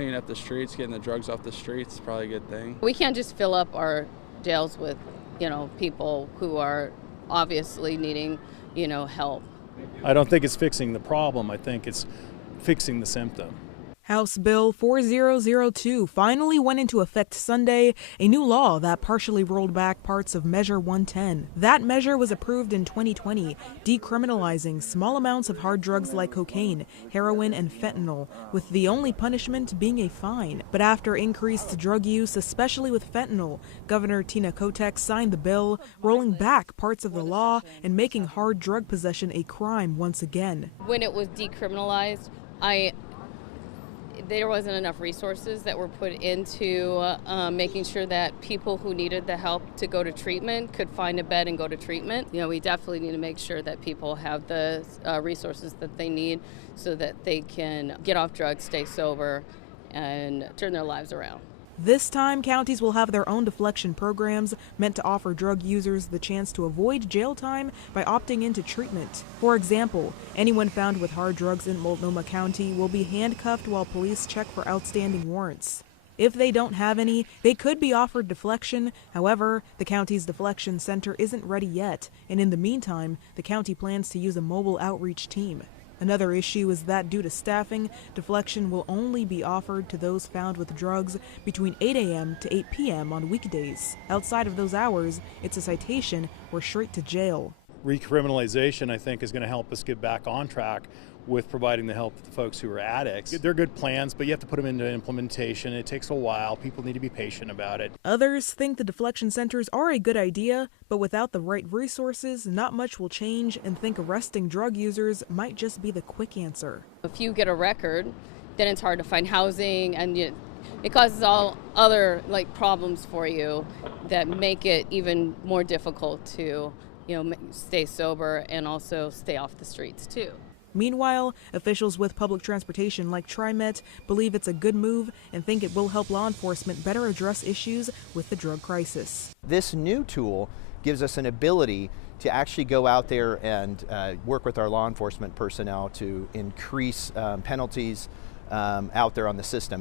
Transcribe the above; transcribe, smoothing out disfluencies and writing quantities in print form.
cleaning up the streets, getting the drugs off the streets is probably a good thing. We can't just fill up our jails with, people who are obviously needing, help. I don't think it's fixing the problem. I think it's fixing the symptom. House Bill 4002 finally went into effect Sunday, a new law that partially rolled back parts of Measure 110. That measure was approved in 2020, decriminalizing small amounts of hard drugs like cocaine, heroin, and fentanyl, with the only punishment being a fine. But after increased drug use, especially with fentanyl, Governor Tina Kotek signed the bill, rolling back parts of the law and making hard drug possession a crime once again. When it was decriminalized, there wasn't enough resources that were put into making sure that people who needed the help to go to treatment could find a bed and go to treatment. We definitely need to make sure that people have the resources that they need so that they can get off drugs, stay sober, and turn their lives around. This time, counties will have their own deflection programs meant to offer drug users the chance to avoid jail time by opting into treatment. For example, anyone found with hard drugs in Multnomah County will be handcuffed while police check for outstanding warrants. If they don't have any, they could be offered deflection. However, the county's deflection center isn't ready yet, and in the meantime, the county plans to use a mobile outreach team. Another issue is that due to staffing, deflection will only be offered to those found with drugs between 8 a.m. to 8 p.m. on weekdays. Outside of those hours, it's a citation or straight to jail. Recriminalization, I think, is going to help us get back on track with providing the help to the folks who are addicts. They're good plans, but you have to put them into implementation. It takes a while. People need to be patient about it. Others think the deflection centers are a good idea, but without the right resources, not much will change, and think arresting drug users might just be the quick answer. If you get a record, then it's hard to find housing, and it causes all other problems for you that make it even more difficult to stay sober and also stay off the streets too. Meanwhile, officials with public transportation like TriMet believe it's a good move and think it will help law enforcement better address issues with the drug crisis. This new tool gives us an ability to actually go out there and work with our law enforcement personnel to increase penalties out there on the system.